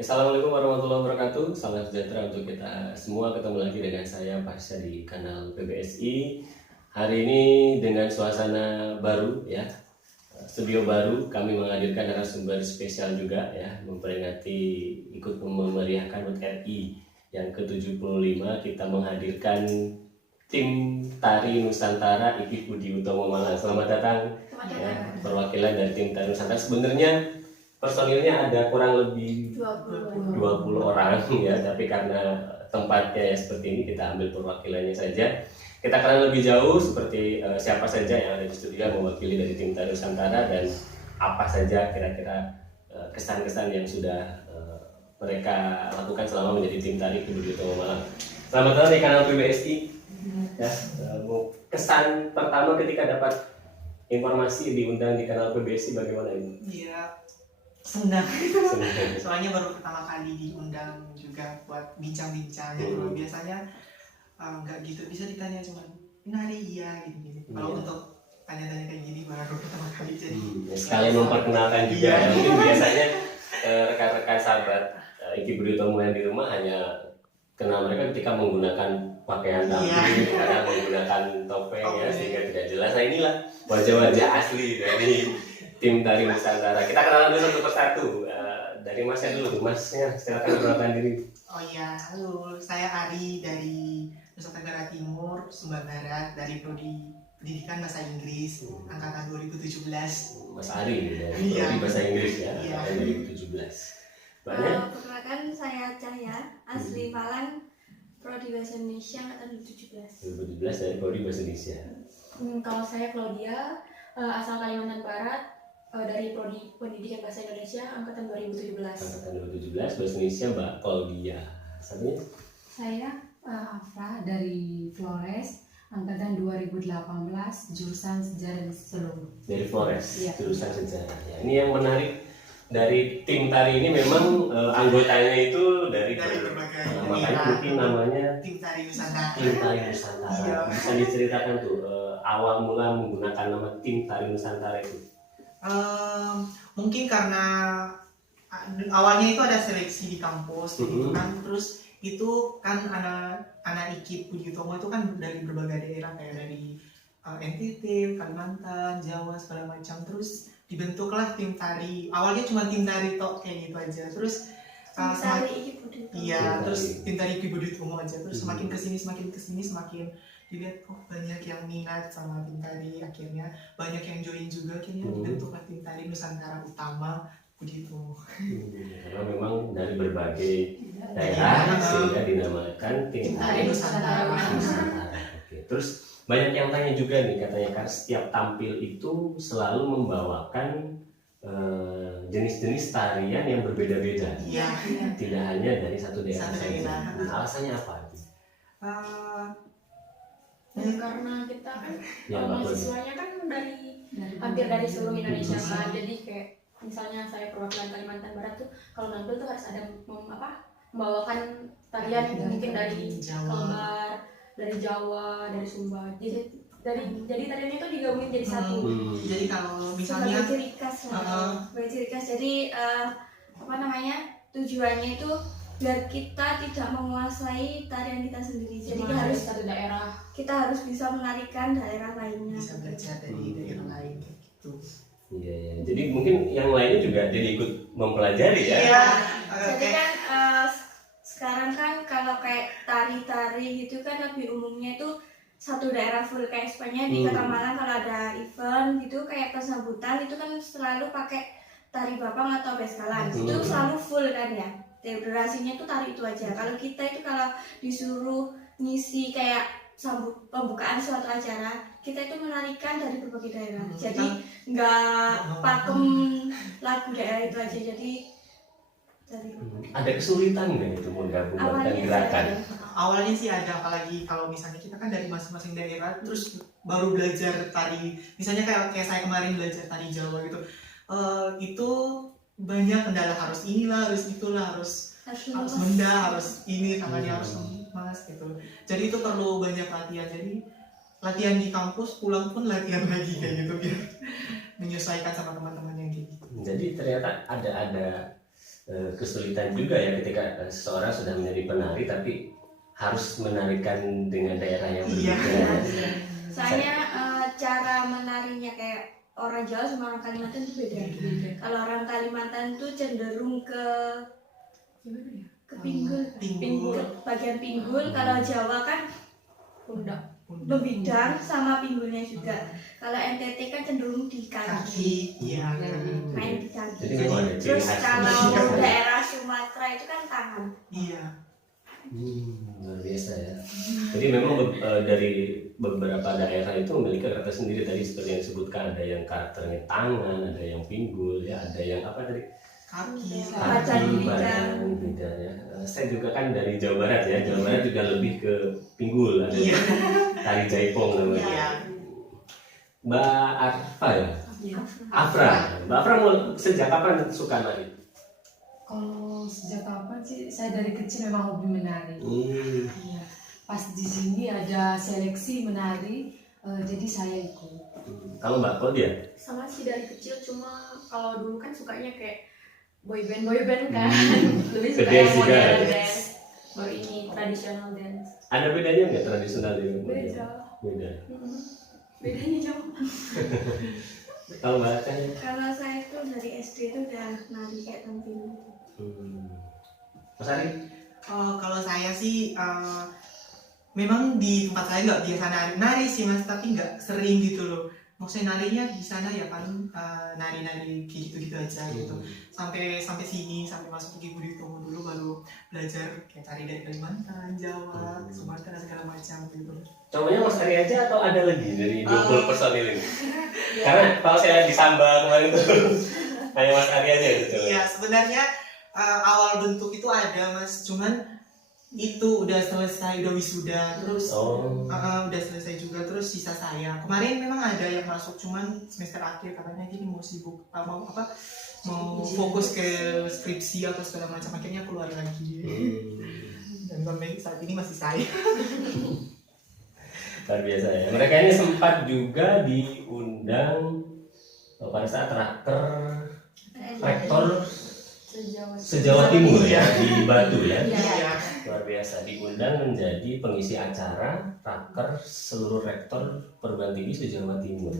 Assalamualaikum warahmatullahi wabarakatuh. Salam sejahtera untuk kita semua. Ketemu lagi dengan saya Pasha di kanal PBSI. Hari ini dengan suasana baru ya, studio baru. Kami menghadirkan narasumber spesial juga ya, memperingati ikut memeriahkan HUT RI yang ke-75. Kita menghadirkan tim Tari Nusantara IKI Budi Utomo Malang. Selamat datang ya, perwakilan dari tim Tari Nusantara. Sebenarnya personilnya ada kurang lebih 20 orang ya, tapi karena tempatnya ya seperti ini, kita ambil perwakilannya saja. Kita kenal lebih jauh seperti siapa saja yang ada di studio mewakili dari tim Tari Nusantara dan apa saja kira-kira kesan-kesan yang sudah mereka lakukan selama menjadi tim Tari IKI Budi Utomo Malang. Selamat datang di kanal PBSI. Ya, kesan pertama ketika dapat informasi diundang di kanal PBSI bagaimana ini? Iya, senang. Soalnya baru pertama kali diundang juga buat bincang-bincang. Jadi biasanya nggak gitu, bisa ditanya cuma nari iya gitu. Kalau untuk tanya-tanya kayak gini baru pertama kali jadi. Sekalian memperkenalkan juga. Ya. Mungkin biasanya rekan-rekan sahabat IKI Budi Utomo yang di rumah hanya kenal mereka ketika menggunakan pakaian tampil, kadang menggunakan topeng ya, sehingga tidak jelas. Nah inilah wajah-wajah asli dari tim Tari Nusantara. Kita kenalan dulu satu persatu. Dari Masnya dulu, Masnya silakan perkenalkan diri. Oh iya, halo, saya Ari dari Nusa Tenggara Timur, Sumba Barat, dari Prodi Pendidikan Bahasa Inggris, angkatan 2017. Mas Ari dari Prodi Bahasa Inggris ya, angkatan 2017. Perkenalkan saya Cahya, asli Malang, Prodi Bahasa Indonesia angkatan 2017. 2017 dari Prodi Bahasa Indonesia. Kalau saya Claudia, asal Kalimantan Barat, dari Prodi Pendidikan Bahasa Indonesia angkatan 2017. Angkatan 2017 Bahasa Indonesia Mbak Claudia. Satunya? Saya Afra dari Flores, angkatan 2018, jurusan Sejarah dan Sosiologi. Dari Flores, ya. Jurusan Sejarah. Ya, ini yang menarik dari tim tari ini memang anggotanya itu dari berbagai makanya mungkin namanya tim Tari Nusantara. Tim Tari Nusantara. Iya. Bisa diceritakan tuh awal mula menggunakan nama tim Tari Nusantara itu. Mungkin karena awalnya itu ada seleksi di kampus gitu kan, terus itu kan anak IKI Budi Utomo itu kan dari berbagai daerah, kayak dari NTT, Kalimantan, Jawa segala macam. Terus dibentuklah tim tari. Awalnya cuma tim tari tok kayak gitu aja. Terus terus tim tari IKI Budi Utomo aja. Terus semakin kesini semakin dilihat banyak yang minat sama tim tari, akhirnya banyak yang join juga, akhirnya dibentuklah tim tari Nusantara Utama Budi Utomo. Karena memang dari berbagai daerah sehingga dinamakan tim tari Nusantara. Oke. Terus banyak yang tanya juga nih, katanya kan setiap tampil itu selalu membawakan jenis-jenis tarian yang berbeda-beda. Iya. Tidak hanya dari satu daerah saja. Alasannya apa? Karena kita kan mahasiswanya kan hampir dari seluruh Indonesia kan, jadi kayak misalnya saya perwakilan Kalimantan Barat tuh kalau nampil tuh harus ada membawakan tarian mungkin dari Kalbar, dari Jawa, dari Sumba. Jadi tariannya itu digabungin jadi satu. Jadi kalau misalnya ciri khas. Jadi tujuannya itu biar kita tidak menguasai tarian kita sendiri. Jadi harus satu daerah. Kita harus bisa menarikan daerah lainnya. Bisa belajar dari daerah lain gitu. Iya, ya. Jadi mungkin yang lainnya juga jadi ikut mempelajari ya. Iya. Jadi kan sekarang kan kalau kayak tari-tari gitu kan lebih umumnya itu satu daerah full, kayak sebenarnya di Kota Malang kalau ada event gitu kayak pensambutan itu kan selalu pakai tari bapang atau beskalan. Itu selalu full kan ya. Durasinya itu tari itu aja. Kalau kita itu kalau disuruh ngisi kayak pembukaan suatu acara, kita itu menarikan dari berbagai daerah. Jadi nggak pakem lagu daerah itu aja. Jadi ada kesulitan nggak itu menggabungkan gerakan? awalnya sih ada, apalagi kalau misalnya kita kan dari masing-masing daerah terus baru belajar tari, misalnya kayak saya kemarin belajar tari Jawa gitu, itu banyak kendala, harus inilah, harus itulah, harus benda, harus ini tangannya harus emas gitu. Jadi itu perlu banyak latihan. Jadi latihan di kampus, pulang pun latihan lagi kayak gitu biar menyesuaikan sama teman-teman yang gitu. Jadi ternyata ada kesulitan juga ya ketika seseorang sudah menjadi penari tapi harus menarikan dengan daerah yang berbeda. Soalnya cara menarinya kayak orang Jawa sama orang Kalimantan itu beda. Kalau orang Kalimantan tuh cenderung ke pinggul, ke bagian pinggul. Kalau Jawa kan bebidang sama pinggulnya juga. Kalau NTT kan cenderung di kaki. Iya. Main di kaki. Jadi memang ada ciri Terus khas. kalau daerah Sumatera itu kan tangan. Iya. Luar biasa ya. Jadi memang dari beberapa daerah itu memiliki karakter sendiri. Tadi seperti yang disebutkan, ada yang karakternya tangan, ada yang pinggul, ya ada yang apa tadi? Kaki. Badan, bidang ya. Saya juga kan dari Jawa Barat ya. Jawa Barat juga lebih ke pinggul, ada tari jaipong namanya. Iya. Mbak Arfa ya? Afra. Mbak Afra mau sejak kapan suka nari? Kalau sejak kapan sih, saya dari kecil memang hobi menari. Iya. Pas di sini ada seleksi menari, jadi saya ikut. Kalau Mbak Claudia? Sama sih dari kecil, cuma kalau dulu kan sukanya kayak boyband kan. Lebih suka Ke yang dance juga. modern dance. Baru ini traditional dance. Ada bedanya nggak tradisional di Beda. Beda. Bedanya jauh. Kalau Mbak Cah? Kalau saya itu dari SD itu udah nari kayak tampil. Mas Ari? Kalau saya sih memang di tempat saya nggak biasa nari sih Mas, tapi nggak sering gitu loh. Maksudnya narinya di sana ya paling nari-nari gitu-gitu aja gitu. Sampai sini, sampai masuk di Budi Utomo dulu baru belajar kayak tari dari Kalimantan, Jawa, Sumatera segala macam gitu. Contohnya Mas Ari aja atau ada lagi dari 20 personil ini? Karena kalau saya di Samba kemarin tuh hanya Mas Ari aja gitu. Iya, sebenarnya awal bentuk itu ada Mas, cuman itu udah selesai, udah wisuda, terus udah selesai juga, terus sisa saya. Kemarin memang ada yang masuk, cuman semester akhir katanya gini mau sibuk, mau fokus ke skripsi atau segala macam, akhirnya keluar lagi. Dan sampai saat ini masih saya. Luar biasa ya. Mereka ini sempat juga diundang pada saat rektor se-Jawa Timur ya di Batu ya. Iya. Luar biasa, diundang menjadi pengisi acara raker seluruh rektor perguruan tinggi se-Jawa Timur.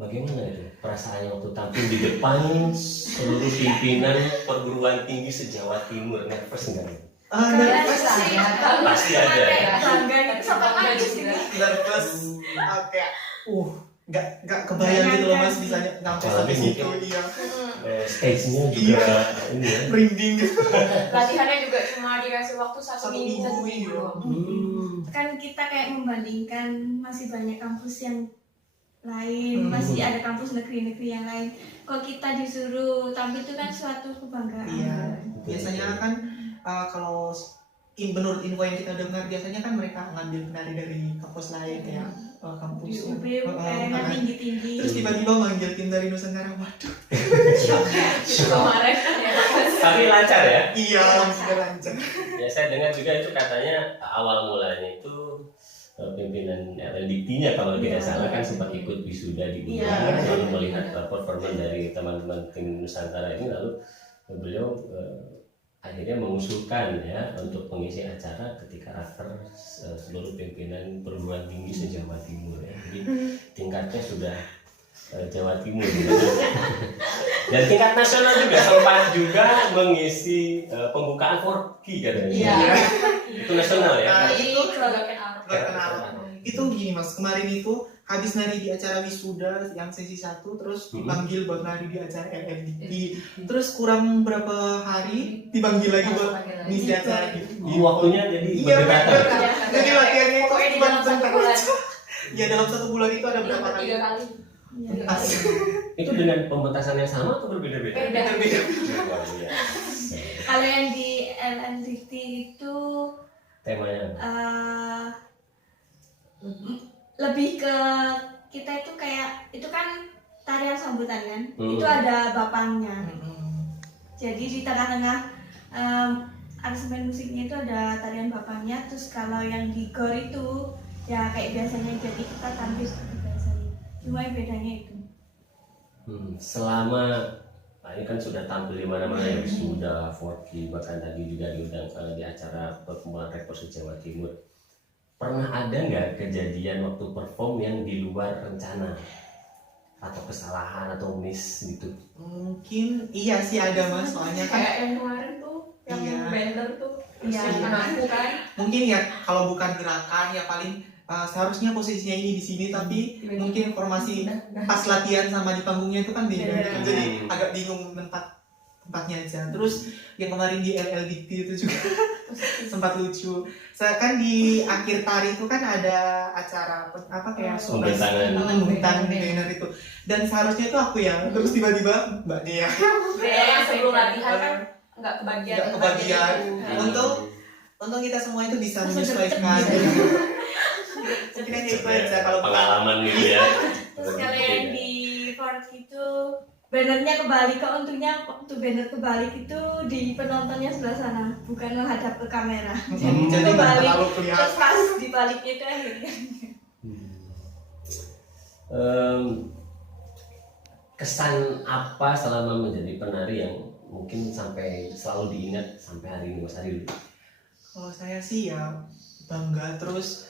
Bagaimana itu perasaannya waktu tampil di depan seluruh pimpinan perguruan tinggi se-Jawa Timur? Nervous nggak? Nervous saya. Pasti ada. Bangga itu sampai nangis ini. Nervous. Kayak nggak kebayang gitu loh Mas, bisa nyampe sampai situ. Iya. Stage-nya juga ini ya. Merinding gitu. Latihannya juga cuma dikasih waktu satu minggu doang. Kan kita kayak membandingkan masih banyak kampus yang lain, masih ada kampus negeri-negeri yang lain. Kalau kita disuruh tampil itu kan suatu kebanggaan. Iya. Biasanya kan kalau menurut info yang kita dengar, biasanya kan mereka ngambil penari dari kampus lain kayak kampus UB, UPN tinggi-tinggi. terus tiba-tiba manggil tim dari Nusantara. Waduh. Kemarin Tapi lancar ya? Iya, langsung lancar. Ya saya dengar juga itu katanya awal mulanya itu pimpinan LDP-nya kalau tidak salah kan sempat ikut wisuda di Undang, lalu melihat performa dari teman-teman tim Nusantara ini, lalu beliau akhirnya mengusulkan ya untuk pengisi acara ketika raker seluruh pimpinan perguruan tinggi se-Jawa Timur ya. Jadi tingkatnya sudah Jawa Timur ya. Dan tingkat nasional juga sempat juga mengisi pembukaan Forky katanya. Iya. Itu nasional ya. Itu kenal. Itu gini Mas, kemarin itu habis nari di acara wisuda yang sesi 1, terus dipanggil buat nari di acara LLDP, terus kurang berapa hari dipanggil lagi buat ngisi acara gitu. Waktunya jadi Iya, berdekatan. jadi latihannya itu Pokoknya di cuma dalam 1 bentar bulan. aja. Ya dalam 1 bulan itu ada berapa kali? 3 kali. Pas. Itu dengan pementasan yang sama atau berbeda-beda? Beda-beda. Luar biasa. Kalau yang di LNDT itu Temanya. Lebih ke kita itu kayak itu kan tarian sambutan kan, itu ada bapaknya. Jadi di tengah-tengah aransemen musiknya itu ada tarian bapaknya. Terus kalau yang di gor itu ya kayak biasanya, jadi kita tampil seperti biasanya. Cuma yang bedanya itu. Selama ini kan sudah tampil di mana-mana ya, sudah Forky, bahkan tadi juga diundang di acara perkumpulan rektor Jawa Timur. Pernah ada nggak kejadian waktu perform yang di luar rencana atau kesalahan atau miss gitu? Mungkin iya sih ada Mas, soalnya kan Kayak yang kemarin tuh, yang Iya. banner tuh, Iya. yang aku kan. mungkin ya kalau bukan gerakan ya paling seharusnya posisinya ini di sini, tapi mungkin formasi pas latihan sama di panggungnya itu kan beda, Beda. jadi agak bingung tempatnya aja. Terus yang kemarin di LLDT itu juga sempat lucu. Kan di akhir tari itu kan ada acara apa kayak pembentangan banner itu, dan seharusnya itu aku ya, terus tiba-tiba Mbak Dea Yang sebelum latihan kan nggak kebagian. nggak kebagian. Untung kita semua itu bisa menyesuaikan. Mungkin itu aja kalau pengalaman gitu ya. Terus kalau yang di Ford itu bannernya kebalik, untungnya waktu banner kebalik itu di penontonnya sebelah sana, bukan menghadap ke kamera. jadi nggak kebalik, terlalu terus kelihatan. pas di baliknya itu akhirnya. Kesan apa selama menjadi penari yang mungkin sampai selalu diingat sampai hari ini Mas Adil? Kalau saya sih ya bangga, terus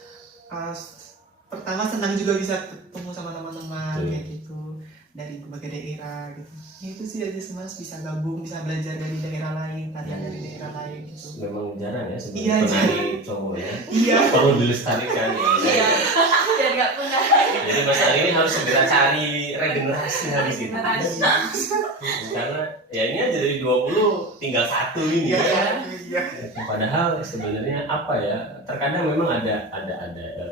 pertama senang juga bisa ketemu sama teman-teman kayak gitu dari berbagai daerah gitu. Ya, itu sih aja sih Mas, bisa gabung, bisa belajar dari daerah lain, tarian dari daerah lain gitu. Memang jarang ya Iya, sebenarnya penari cowok ya. Iya. Perlu dilestarikan ya. Iya, biar nggak punah. Jadi Mas Ari ini harus segera cari regenerasi habis itu. Karena ya ini aja dari 20 tinggal 1 ini. Iya. Padahal sebenarnya apa ya? Terkadang memang ada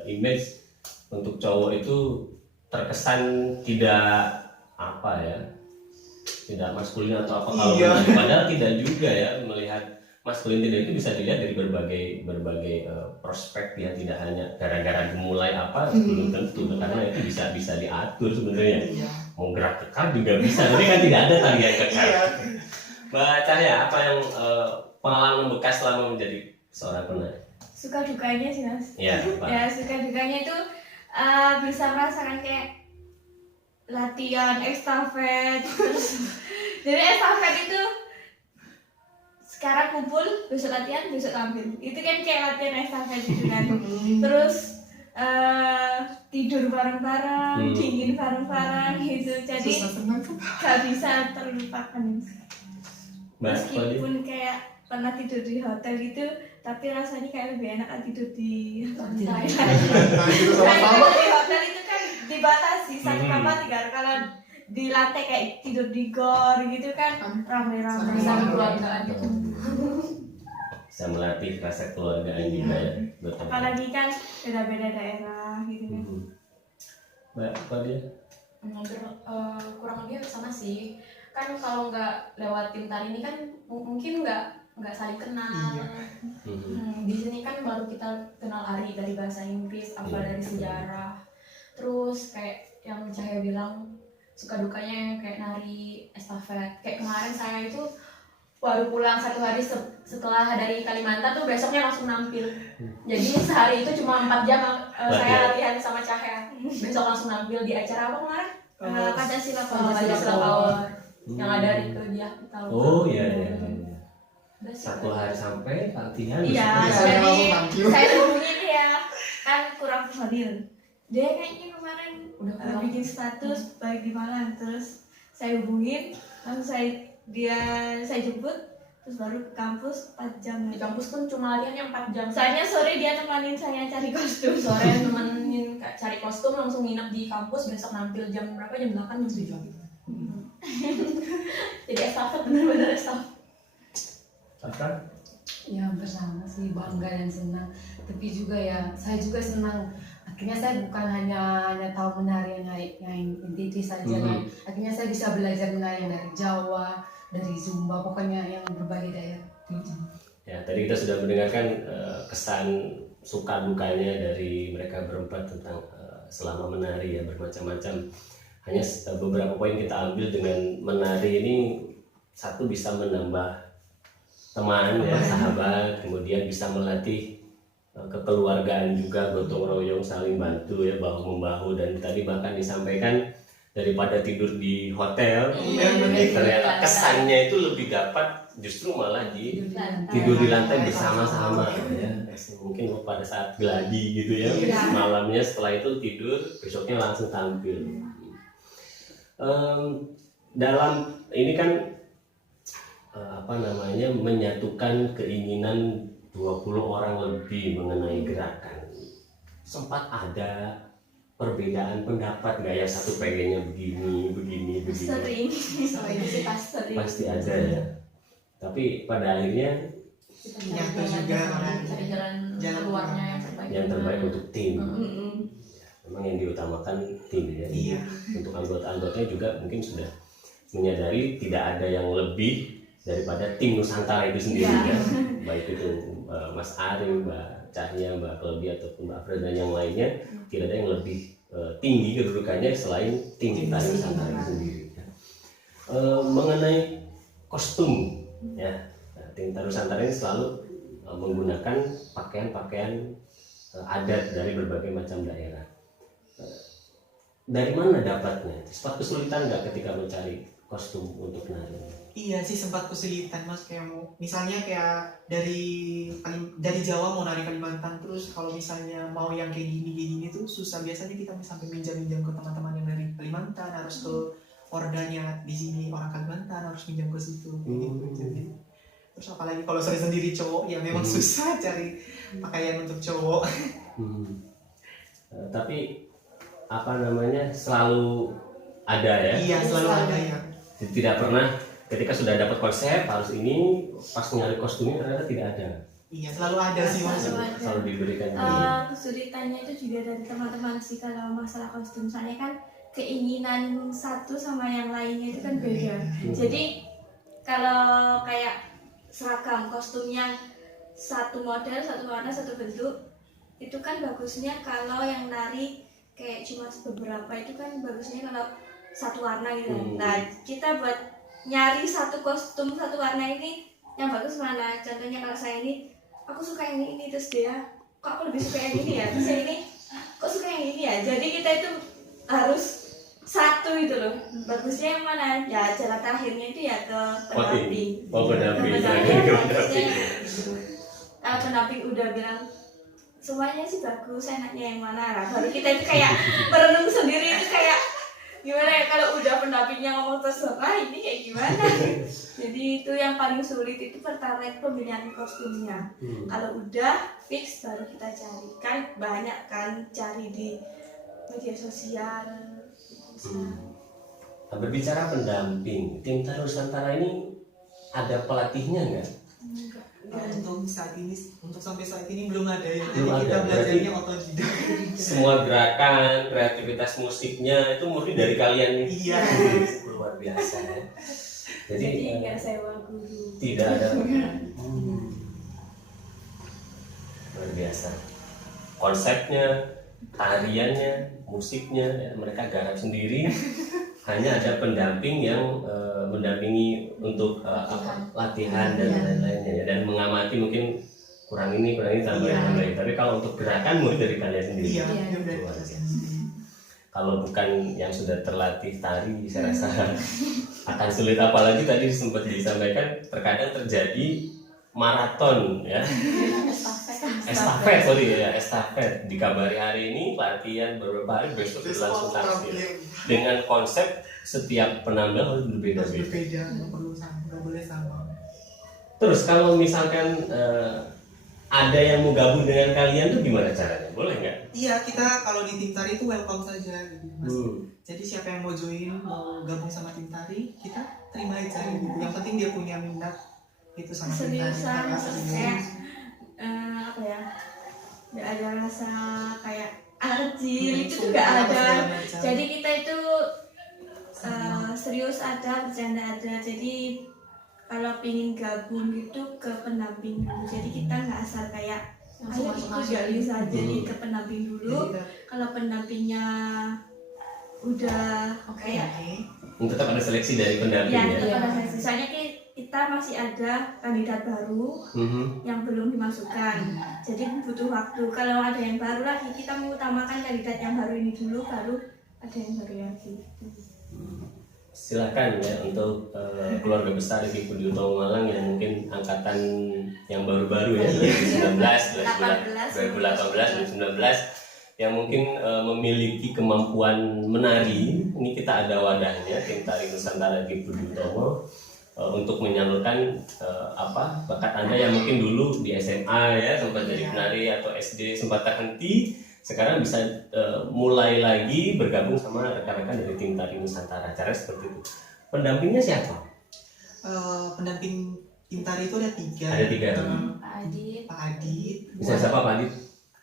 image untuk cowok itu terkesan tidak apa ya? Tidak maskulin atau apa kalau padahal tidak juga ya, melihat maskulin tidak itu bisa dilihat dari berbagai prospek ya, tidak hanya gara-gara dimulai apa belum tentu, karena itu bisa diatur sebenarnya. Mau gerak kekar juga bisa, tapi kan tidak ada tarian kekar. Mbak Cahya, apa yang pengalaman bekas selama menjadi seorang penari? Suka dukanya sih Mas. Ya, Pak. Ya suka dukanya itu bisa merasakan kayak latihan estafet terus. Jadi estafet itu sekarang kumpul, besok latihan, besok tampil. Itu kan kayak latihan estafet gitu kan. Terus tidur bareng-bareng, dingin bareng-bareng gitu. Jadi gak bisa terlupakan. Meskipun kayak pernah tidur di hotel gitu, tapi rasanya kayak lebih enak tidur di hotel. Kalau di hotel itu kan dibatasi satu kamar 3, kalau di lantai kayak tidur di gor gitu kan rame-rame Sama keluargaan gitu. Bisa melatih rasa keluargaan juga ya. Apalagi kan beda-beda daerah gitu kan. Mbak, apa dia? Kurang lebih sama sih. Kan kalau nggak lewat tim tari ini kan mungkin nggak saling kenal. Di sini kan baru kita kenal Ari dari bahasa Inggris, apa dari sejarah. Terus kayak yang Cahaya bilang suka dukanya yang kayak nari estafet. Kayak kemarin saya itu baru pulang 1 hari setelah dari Kalimantan tuh, besoknya langsung nampil. Jadi sehari itu cuma 4 jam saya latihan sama Cahaya. Besok langsung nampil di acara apa kemarin? Pancasila Power. Yang ada Rike dia tahu. Oh iya. 1 hari sampai latihan. Iya, jadi saya hubungin ya, kan kurang personil. Dia kayaknya kemarin udah bikin status balik di Malang, terus saya hubungin, langsung saya jemput, terus baru ke kampus 4 jam. Di kampus pun cuma latihannya 4 jam. Soalnya sore dia temanin saya cari kostum. Sore temenin cari kostum, langsung nginep di kampus, besok nampil jam berapa? Jam 8, jam 7 gitu. Jadi estafet, bener-bener estafet. Apa? Ya bersama sih, bangga dan senang. Tapi juga ya, saya juga senang. Akhirnya saya bukan hanya tahu menari yang NTT saja kan. Akhirnya saya bisa belajar menari dari Jawa, dari Zumba, pokoknya yang berbagai daerah. Ya, tadi kita sudah mendengarkan kesan suka dukanya dari mereka berempat tentang selama menari ya, bermacam-macam. Hanya beberapa poin kita ambil dengan menari ini. Satu, bisa menambah teman ya, sahabat, kemudian bisa melatih kekeluargaan juga, gotong royong, saling bantu ya, bahu membahu. Dan tadi bahkan disampaikan daripada tidur di hotel, ternyata kesannya itu lebih dapat justru malah tidur di lantai bersama-sama ya. Mungkin pada saat geladi gitu ya, malamnya setelah itu tidur, besoknya langsung tampil. Dalam ini kan menyatukan keinginan 20 orang lebih mengenai gerakan. Sempat ada perbedaan pendapat nggak ya, satu pengennya begini. Sering. Pasti ada ya. Tapi pada akhirnya nyatu juga cari jalan keluarnya yang terbaik untuk tim. Mm-mm. Memang yang diutamakan tim ya. Iya. Untuk anggota-anggotanya juga mungkin sudah menyadari tidak ada yang lebih daripada tim Nusantara itu sendiri ya. Baik itu Mas Ari, Mbak Cahya, Mbak Claudia ataupun Mbak Fred dan yang lainnya, tidak ada yang lebih tinggi kedudukannya selain tim Tari Nusantara itu sendiri ya. Mengenai kostum ya, tim Tari Nusantara ini selalu menggunakan pakaian-pakaian adat dari berbagai macam daerah. Dari mana dapatnya? Sempat kesulitan nggak ketika mencari kostum untuk nari? Iya sih, sempat kesulitan Mas, kayak misalnya kayak dari Jawa mau nari Kalimantan, terus kalau misalnya mau yang kayak gini tuh susah. Biasanya kita sampai minjam ke teman-teman yang dari Kalimantan, harus ke ordanya di sini orang Kalimantan, harus minjam ke situ gitu. Jadi terus apalagi kalau saya sendiri cowok ya memang susah cari pakaian untuk cowok. Tapi selalu ada ya? Iya, selalu ada ya. Tidak pernah ketika sudah dapat konsep harus ini, pas nyari kostumnya ternyata tidak ada. Iya, selalu ada sih Mas. Selalu diberikan. Kesulitannya itu juga dari teman-teman sih kalau masalah kostum. Soalnya kan keinginan satu sama yang lainnya itu kan beda. Jadi kalau kayak seragam kostumnya satu model, satu warna, satu bentuk, itu kan bagusnya kalau yang nari kayak cuma beberapa, itu kan bagusnya kalau satu warna gitu. Nah, kita buat nyari satu kostum satu warna ini yang bagus mana? Contohnya kalau saya ini, aku suka yang ini terus dia, kok aku lebih suka yang ini ya? Terus yang ini, kok suka yang ini ya? Jadi kita itu harus satu itu loh. Bagusnya yang mana? Ya jalan terakhirnya itu ya ke pendamping. Pendamping. Kalau pendamping udah bilang semuanya sih bagus, enaknya yang mana? Nah, baru kita itu kayak merenung sendiri, itu kayak gimana ya, kalau udah pendampingnya ngomong terserah ini kayak gimana. Jadi itu yang paling sulit, itu pertama pemilihan kostumnya. Kalau udah fix baru kita cari, kan banyak kan cari di media sosial. Berbicara pendamping, tim Tari Nusantara ini ada pelatihnya nggak? Untuk sampai saat ini belum ada ya. Belum Jadi kita ada. belajarnya otodidak. Semua gerakan, kreativitas musiknya itu murni dari kalian nih. Iya. Luar biasa ya. Jadi nggak sewa guru. Tidak ada. Luar biasa. Konsepnya, tariannya, musiknya ya, mereka garap sendiri. Hanya ada pendamping yang mendampingi untuk latihan dan lain-lainnya ya, dan mengamati mungkin kurang ini tambah baik. Tapi kalau untuk gerakan murni dari kalian sendiri. Iya, Kalau bukan yang sudah terlatih tari, saya rasa akan sulit. Apalagi tadi sempat disampaikan terkadang terjadi maraton ya. Estafet. Dikabari hari ini latihan beberapa hari, besok berlangsung tampil. Dengan konsep setiap penampilan harus berbeda-beda. Nggak boleh sama. Terus kalau misalkan ada yang mau gabung dengan kalian tuh gimana caranya? Boleh nggak? Iya, kita kalau di tim tari itu welcome saja gitu, Mas. Jadi siapa yang mau join, mau gabung sama tim tari, kita terima aja gitu. Yang penting dia punya minat itu sama tim tari. Seriusan, Serius. apa ya? Nggak ada rasa kayak anak kecil itu tuh nggak ada. Jadi kita itu serius ada, bercanda ada. Jadi kalau pingin gabung itu ke pendamping dulu. Jadi kita nggak asal kayak Ayo ikut nggak bisa, jadi ke pendamping dulu. Kalau pendampingnya udah kayak Tetap ada seleksi dari pendamping ya, ya. tetap ada seleksi. Soalnya kita masih ada kandidat baru yang belum dimasukkan, jadi butuh waktu. Kalau ada yang baru lagi, kita mengutamakan kandidat yang baru ini dulu, baru ada yang baru lagi. Silakan ya untuk keluarga besar di Budi Utomo Malang yang mungkin angkatan yang baru-baru ya 2018, 2019 yang mungkin memiliki kemampuan menari. Ini kita ada wadahnya, tim tari Nusantara di Budi Utomo, untuk menyalurkan bakat Anda yang mungkin dulu di SMA ya sempat jadi penari atau SD sempat terhenti, sekarang bisa mulai lagi bergabung sama rekan-rekan dari tim tari Nusantara. Cara seperti itu. Pendampingnya siapa? Pendamping tim tari itu ada 3. Ada 3. Pak Adit. Bisa siapa Pak Adit?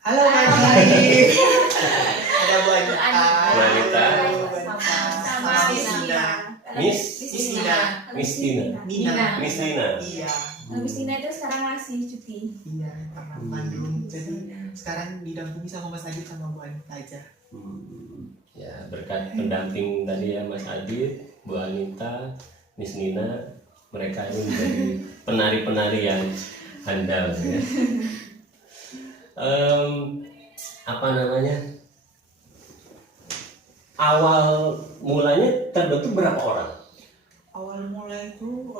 Halo Pak Adit. Ada Bu Anita. Sama Miss Nina. Iya. Miss Nina itu sekarang masih cuti. Iya, Pak Bandung. Jadi sekarang didampingi sama Mas Adit sama Bu Anita aja. Ya, berkat pendamping tadi ya Mas Adit, Bu Anita, Miss Nina, mereka ini menjadi penari-penari yang handal ya. Awal mulanya terbentuk berapa orang? Awal mulai itu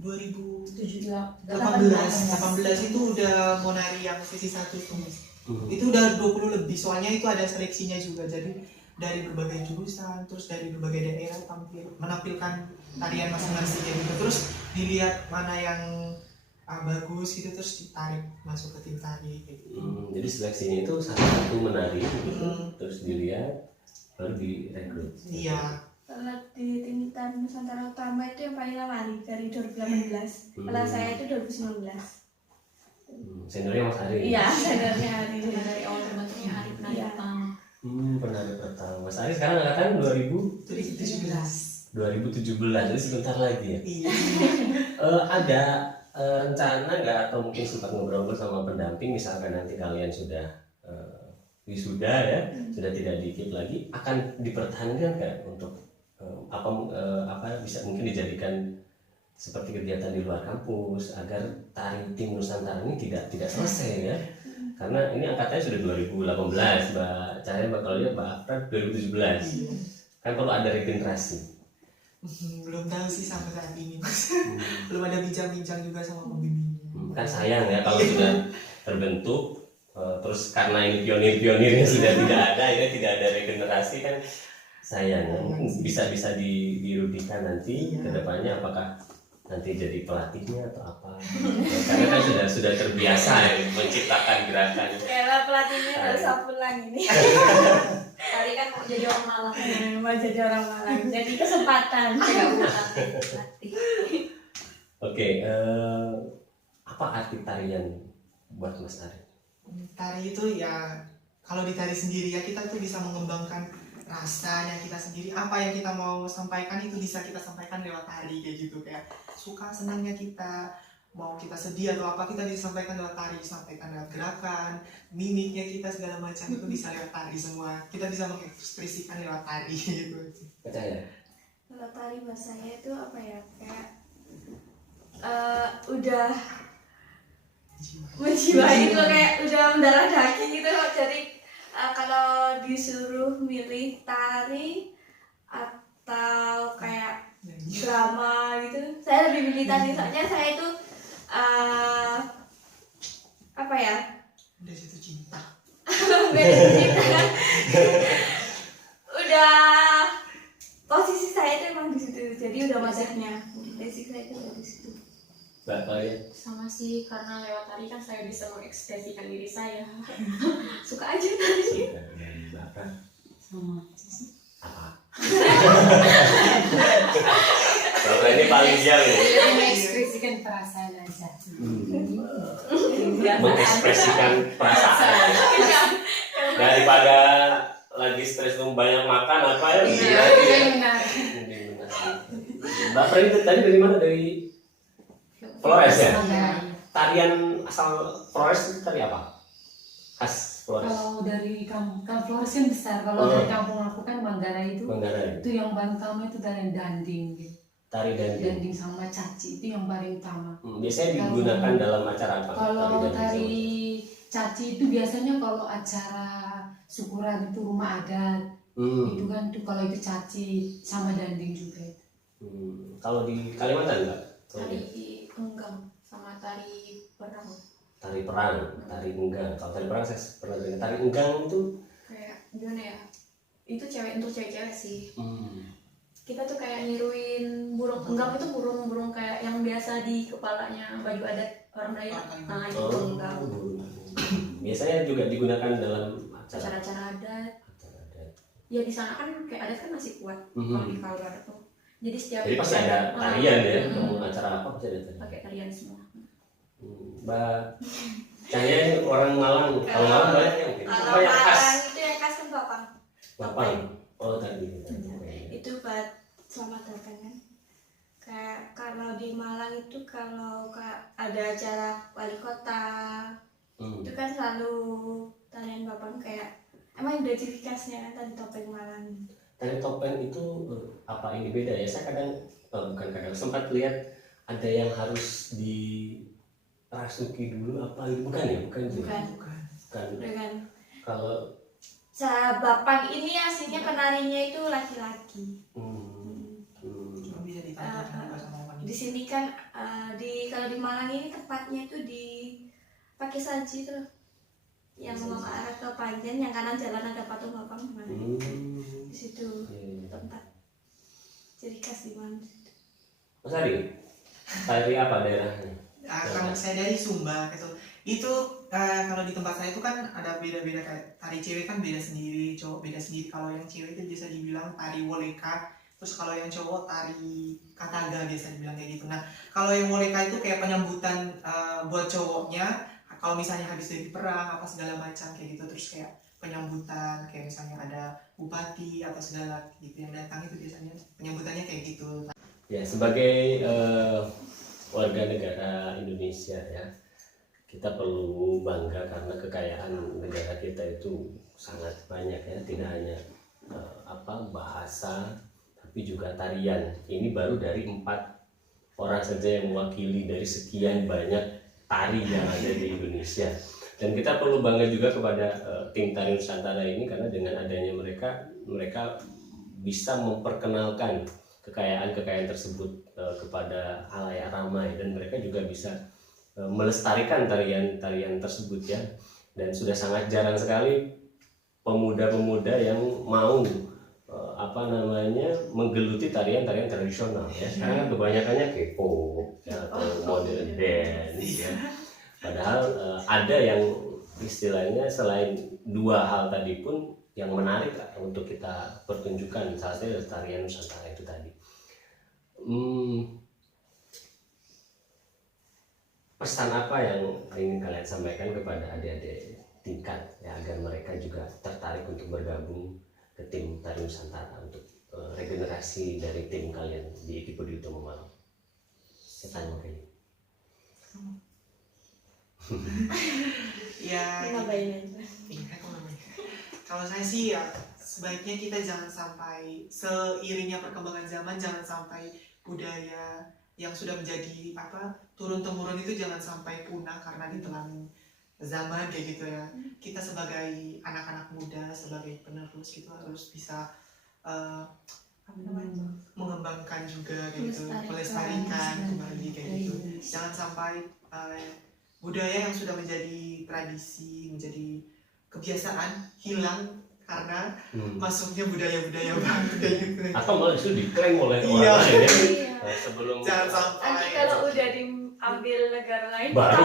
2018 18 itu udah mau nari yang sesi 1 itu Mas. Itu udah 20 lebih, soalnya itu ada seleksinya juga. Jadi dari berbagai jurusan, terus dari berbagai daerah menampilkan tarian masing-masing gitu. Terus dilihat mana yang bagus gitu, terus ditarik masuk ke tim tari gitu. Jadi seleksinya itu satu menari gitu, terus dilihat baru direkrut. Iya. Kalau di tim tari Nusantara Utama itu yang paling lama dari 2018. Kalau saya itu 2019. Seniornya Mas Ari. Iya, seniornya Ari. dari awal terbentuknya hari penari Iya. pertama. Penari pertama. Mas Ari sekarang angkatan 2017. 2017, jadi sebentar lagi ya. Iya. Ada rencana nggak atau mungkin sempat ngobrol sama pendamping, misalkan nanti kalian sudah wisuda ya, sudah tidak dikit lagi, akan dipertahankan nggak untuk bisa mungkin dijadikan seperti kegiatan di luar kampus agar tari tim Nusantara ini tidak selesai ya, karena ini angkatannya sudah 2018, Mbak Cahaya, Mbak Claudia, Mbak Afrad 2017, kan perlu ada regenerasi. Belum tahu sih sampai saat ini Mas. Belum ada bincang-bincang juga sama pembimbingnya. Kan sayang ya kalau sudah terbentuk terus karena ini pionir-pionirnya sudah tidak ada, ini tidak ada regenerasi, kan sayang ya. Bisa dirugikan nanti ke depannya, apakah nanti jadi pelatihnya atau apa, karena kan sudah terbiasa ya, menciptakan gerakan. Kalau pelatihnya nggak usah pulang ini. Tari kan mau jadi orang Malang. Mau jadi orang Malang, jadi kesempatan. Oke, apa arti tarian buat Mas Ari? Tari itu ya, kalau di tari sendiri ya kita tuh bisa mengembangkan rasanya kita sendiri, apa yang kita mau sampaikan itu bisa kita sampaikan lewat tari kayak gitu. Kayak suka senangnya kita, mau kita sedih atau apa, kita bisa sampaikan lewat tari, sampaikan lewat gerakan, mimiknya kita segala macam itu bisa lewat tari semua. Kita bisa mengekspresikan lewat tari gitu. Percaya? Kalau tari buat saya itu apa ya, kayak udah menjiwai itu, kayak udah mendarah daging gitu. Jadi kalau disuruh milih tari atau kayak drama gitu, saya lebih milih tari. Soalnya saya itu apa ya, Udah jatuh cinta. udah posisi saya itu emang di situ, jadi udah wajahnya basic saya itu dari situ. Mbak Claudia? Sama sih, karena lewat tari kan saya bisa mengekspresikan diri saya. Suka aja tari. Mbak Afrad? Sama. Apa? Kalau ini paling siang ya. Mengekspresikan perasaan aja. Mengekspresikan perasaan ya. Daripada lagi stres banyak makan apa ya? Iya, benar. Mbak Fred itu tadi dari mana? Dari Flores ya? tarian asal Flores itu tari apa? Khas Flores. Kalau dari kampung kan Flores kan besar. Kalau dari kampung aku kan Manggarai itu. Manggarai. Itu yang paling utama itu dari danding gitu. Tari danding. Danding sama caci itu yang paling utama. Biasanya digunakan dalam acara apa? Kalau tari caci itu biasanya kalau acara syukuran itu rumah adat. Itu kan tuh kalau itu caci sama danding juga itu. Kalau di Kalimantan enggak? Tari enggang sama tari perang. Tari perang, tari enggang. Kalau tari perang saya pernah dengar. Tari enggang itu Kayak gimana ya? Itu cewek untuk cewek-cewek sih. Kita tuh kayak niruin burung. Enggang itu burung-burung kayak yang biasa di kepalanya baju adat orang Dayak. Nah itu enggang. Biasanya juga digunakan dalam Acara-acara adat. Ya di sana kan kayak adat kan masih kuat. Kalau di Kalbar tuh. Jadi setiap Jadi pasti ada tarian ya, mau acara apa pasti ada tarian. pakai tarian semua. Mbak Cahya ini orang Malang, kalau Malang banyak yang Kalau apa yang khas? Malang itu yang khas kan Bapang. Bapang. Oh tadi. Itu buat selamat datang kan. Kayak kalau di Malang itu kalau ada acara wali kota itu kan selalu tarian Bapang kayak emang udah ciri khasnya kan tadi topeng Malang. Tari topeng itu apa ini beda ya? Saya kadang bukan kadang sempat lihat ada yang harus dirasuki dulu apa itu bukan ya? Bukan. Dengan Kalau Bapang ini aslinya penarinya itu laki-laki. Cuma bisa ditanyakan sama wanita. Di sini kan kalau di Malang ini tepatnya itu di pakai saji tuh. Yang mau arah ke Panjen, yang kanan jalan ada patung Bapang kemarin. Di situ tempat ciri khas di mana? Mas Ari, tari apa daerahnya? Kalau saya dari Sumba gitu. Itu kalau di tempat saya itu kan ada beda-beda kayak tari cewek kan beda sendiri, cowok beda sendiri. Kalau yang cewek itu biasa dibilang tari woleka, terus kalau yang cowok tari kataga biasa dibilang kayak gitu. Nah, kalau yang woleka itu kayak penyambutan buat cowoknya. Kalau misalnya habis dari perang apa segala macam kayak gitu, terus kayak penyambutan kayak misalnya ada bupati atau segala gitu yang datang itu biasanya penyambutannya kayak gitu. Ya sebagai warga negara Indonesia ya, kita perlu bangga karena kekayaan negara kita itu sangat banyak ya, tidak hanya bahasa tapi juga tarian. Ini baru dari 4 orang saja yang mewakili dari sekian banyak tari yang ada di Indonesia, dan kita perlu bangga juga kepada tim tari Nusantara ini karena dengan adanya mereka bisa memperkenalkan kekayaan tersebut kepada halayak ramai, dan mereka juga bisa melestarikan tarian tersebut ya. Dan sudah sangat jarang sekali pemuda-pemuda yang mau menggeluti tarian-tarian tradisional ya. Sekarang kan kebanyakannya K-pop ya, atau modern dance ya. Padahal ada yang istilahnya selain 2 hal tadi pun yang menarik untuk kita pertunjukkan, salah satunya tarian Nusantara itu tadi. Pesan apa yang ingin kalian sampaikan kepada adik-adik tingkat ya, agar mereka juga tertarik untuk bergabung ke tim tari Nusantara untuk regenerasi dari tim kalian di Iki Budi Utomo Malang? Saya tanya kayaknya. Ya. Kalau saya sih ya sebaiknya kita jangan sampai seiringnya perkembangan zaman, jangan sampai budaya yang sudah menjadi turun temurun itu jangan sampai punah karena ditelan zaman kayak gitu ya. Kita sebagai anak-anak muda, sebagai penerus gitu harus bisa mengembangkan juga gitu, melestarikan kembali kayak gitu. Jangan sampai budaya yang sudah menjadi tradisi, menjadi kebiasaan hilang karena masuknya budaya-budaya baru kayak gitu. Atau malah itu diklaim oleh orang lain ya. Sebelum Jangan sampai. Nanti kalau udah diambil negara lain baru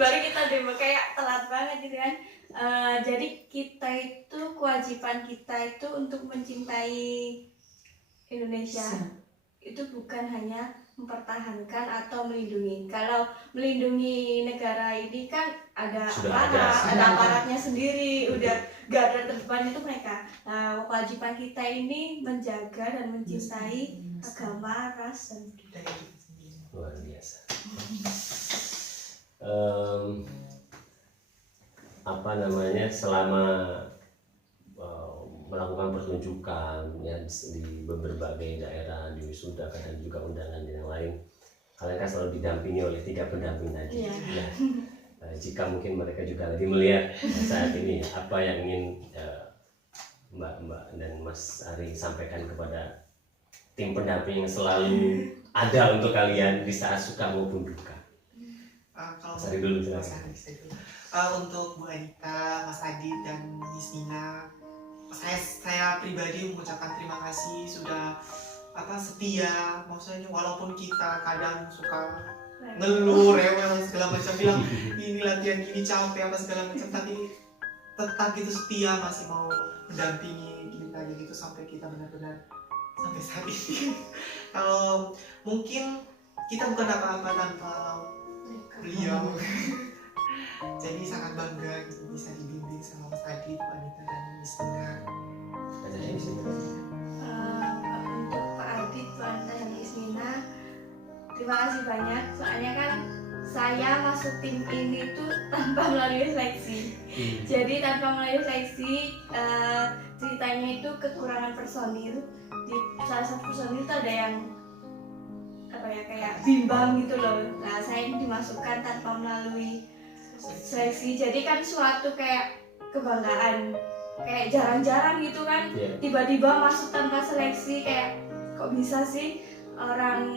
baru kita demo kayak telat banget gitu kan. Jadi kita itu kewajiban kita itu untuk mencintai Indonesia. Itu bukan hanya mempertahankan atau melindungi. Kalau melindungi negara ini kan ada aparatnya sendiri, udah garda terdepan itu mereka. Nah, kewajiban kita ini menjaga dan mencintai agama, ras dan budaya. luar biasa. Apa namanya, selama melakukan pertunjukan ya di berbagai daerah, di wisuda dan juga undangan yang lain, kalian kan selalu didampingi oleh 3 pendamping tadi. Iya. Nah, jika mungkin mereka juga lagi melihat saat ini, apa yang ingin Mbak dan Mas Ari sampaikan kepada tim pendamping yang selalu ada untuk kalian di saat suka maupun duka? Kalau Mas Ari dulu Mas silakan. Adi, saya dulu. Untuk Bu Anita, Mas Adit dan Miss Nina, saya pribadi mengucapkan terima kasih sudah setia. Maksudnya walaupun kita kadang suka ngeluh, rewel segala macam, bilang ini latihan gini capek apa segala macam, tapi tetap gitu setia, masih mau mendampingi kita gitu sampai kita benar-benar sampai saat ini. Kalau mungkin kita bukan apa-apa tanpa beliau. Jadi sangat bangga gitu bisa dibimbing sama Mas Adit, Bu Anita dan Miss Nina. Untuk Pak Adit, Bu Anita dan Miss Nina, terima kasih banyak. Soalnya kan saya masuk tim ini tuh tanpa melalui seleksi. Jadi tanpa melalui seleksi, ceritanya itu kekurangan personil. Di salah satu personil itu ada yang kayak bimbang gitu loh. Nah, saya ini dimasukkan tanpa melalui seleksi. Jadi kan suatu kayak kebanggaan, kayak jarang-jarang gitu kan. Tiba-tiba masuk tanpa seleksi, kayak kok bisa sih orang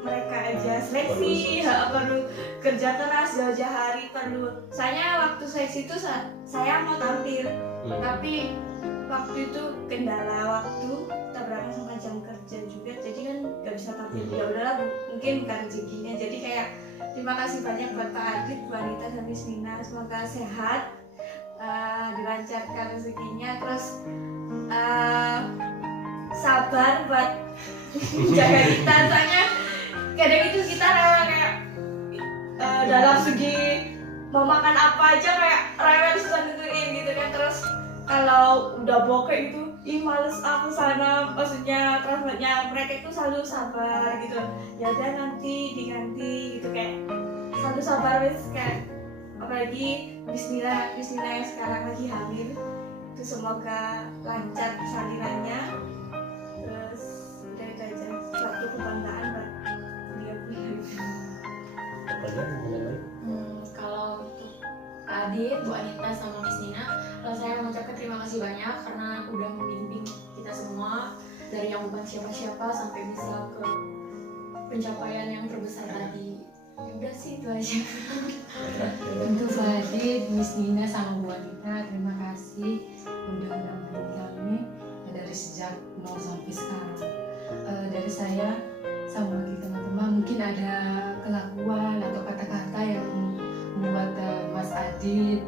mereka aja seleksi, perlu kerja keras jauh-jauh hari, perlu. Soalnya waktu seleksi itu saya mau tampil, tapi waktu itu kendala waktu, kita berangkat sama jam kerja juga, jadi kan nggak bisa tampil. Ya udahlah, mungkin bukan rezekinya. Jadi kayak terima kasih banyak buat Pak Adit, Bu Anita, dan Miss Nina. Semoga sehat, dilancarkan rezekinya, terus sabar buat jaga kita. Soalnya kadang itu kita rewel kayak dalam segi mau makan apa aja kayak rewel susah nentuin gitu kan. Terus kalau udah bokeh itu, males aku sana, maksudnya transportnya mereka itu selalu sabar gitu. Ya udah nanti diganti gitu, kayak selalu sabar wes. Kayak apalagi Bismillah yang sekarang lagi hamil, itu semoga lancar persalinan. Terus udah itu aja, suatu kebanggaan buat beliau. Kalau untuk Pak Adit, Bu Anita, sama Miss Nina, saya mengucapkan terima kasih banyak karena udah membimbing kita semua dari yang bukan siapa-siapa sampai bisa ke pencapaian yang terbesar tadi. Ya udah sih, itu aja. Untuk Pak Adit, Miss Nina, sama Bu Anita, terima kasih udah mendampingi kami dari sejak mau sampai sekarang. Dari saya sama bagi teman-teman, mungkin ada kelakuan atau kata-kata yang membuat Mas Adit,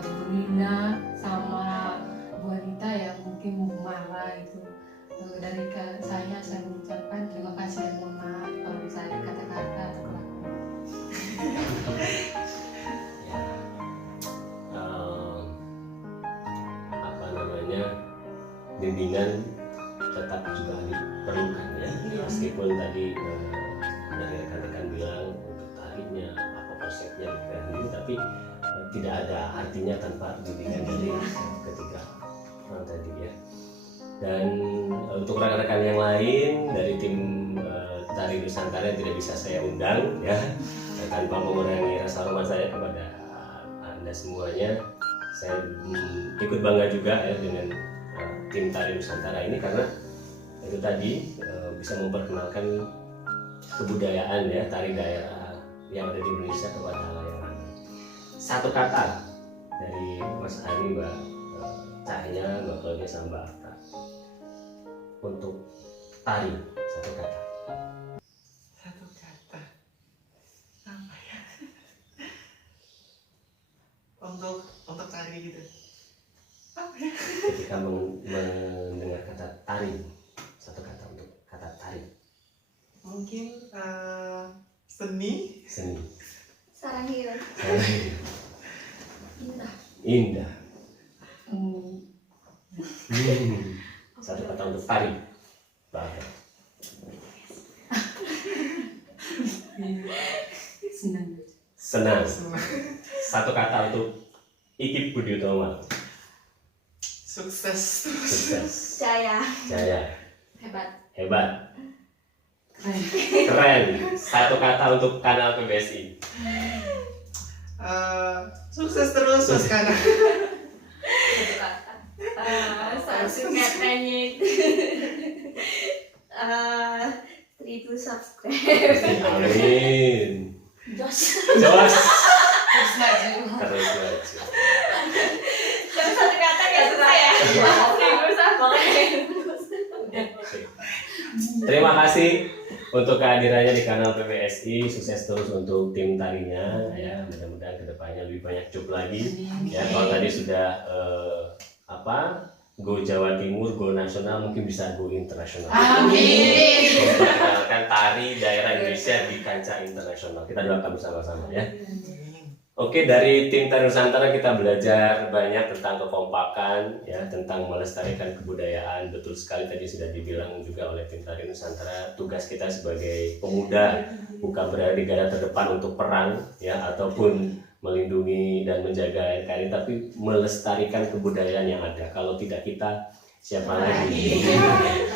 Bu Nina, sama Bu Anita yang mungkin marah itu. Dari saya mengucapkan terima kasih dan mohon maaf kalau misalnya kata-kata atau kelakuan. Bimbingan tetap juga diperlukan ya. Meskipun tadi dari rekan-rekan bilang untuk tariknya apa konsepnya bukan, tapi tidak ada artinya tanpa bimbingan dari ketiga orang tadi ya. Dan untuk rekan-rekan yang lain dari tim Tari Nusantara tidak bisa saya undang ya, tanpa mengurangi rasa hormat saya kepada Anda semuanya. Saya ikut bangga juga ya dengan tim Tari Nusantara ini, karena itu tadi bisa memperkenalkan kebudayaan ya, tari daerah yang ada di Indonesia kepada halayak ramai. Satu kata dari Mas Ari, Mbak Cahya, Mbak Claudia, sama Mbak Arta untuk tari, satu kata. Satu kata apa ya? untuk tari gitu. Apa ya? Ketika mendengar kata tari, satu kata untuk kata tari. Mungkin seni. Sarangil. Indah. Satu kata untuk tari. Bagus. senang. Senang. Satu kata untuk Ikip Budi Utomo. Sukses. Sukses. Jaya. Jaya. Hebat. Hebat. Keren. Keren. Satu kata untuk kanal PBSI. Sukses terus Mas Kana. Satu kata. Satu katanya itu 1000 subscriber. Amin. Jos. Jos. Terus maju. Terus maju. Tapi satu kata gak susah ya. 1000 subscriber. Terima kasih untuk kehadirannya di kanal PBSI. Sukses terus untuk tim tarinya ya. Mudah-mudahan kedepannya lebih banyak job lagi. Ya, kalau tadi sudah go Jawa Timur, go nasional, mungkin bisa go internasional. Amin. Memperkenalkan tari daerah Indonesia di kancah internasional. Kita doakan bersama-sama ya. Oke, dari tim Tari Nusantara kita belajar banyak tentang kekompakan, ya, tentang melestarikan kebudayaan. Betul sekali tadi sudah dibilang juga oleh tim Tari Nusantara, tugas kita sebagai pemuda bukan berada di garda terdepan untuk perang, ya, ataupun melindungi dan menjaga NKRI, tapi melestarikan kebudayaan yang ada. Kalau tidak kita, siapa lagi?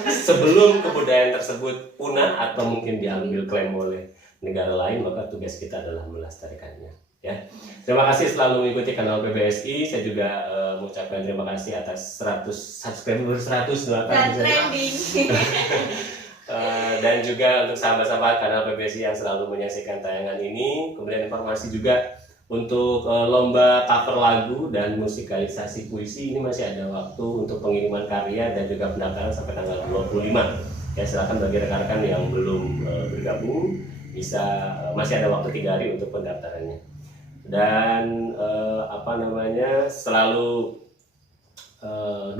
Sebelum kebudayaan tersebut punah atau mungkin diambil klaim oleh negara lain, maka tugas kita adalah melestarikannya. Ya, terima kasih selalu mengikuti kanal PBSI. Saya juga mengucapkan terima kasih atas 100 subscriber 100 Dan trending. Dan juga untuk sahabat-sahabat kanal PBSI yang selalu menyaksikan tayangan ini. Kemudian informasi juga untuk lomba cover lagu dan musikalisasi puisi ini masih ada waktu untuk pengiriman karya dan juga pendaftaran sampai tanggal 25. Ya, silakan bagi rekan-rekan yang belum bergabung bisa masih ada waktu 3 hari untuk pendaftarannya. Dan selalu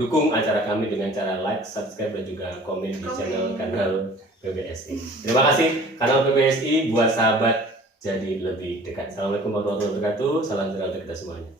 dukung acara kami dengan cara like, subscribe dan juga komen di channel kanal PBSI. Terima kasih kanal PBSI buat sahabat jadi lebih dekat. Assalamualaikum warahmatullahi wabarakatuh. Salam kenal untuk kita semuanya.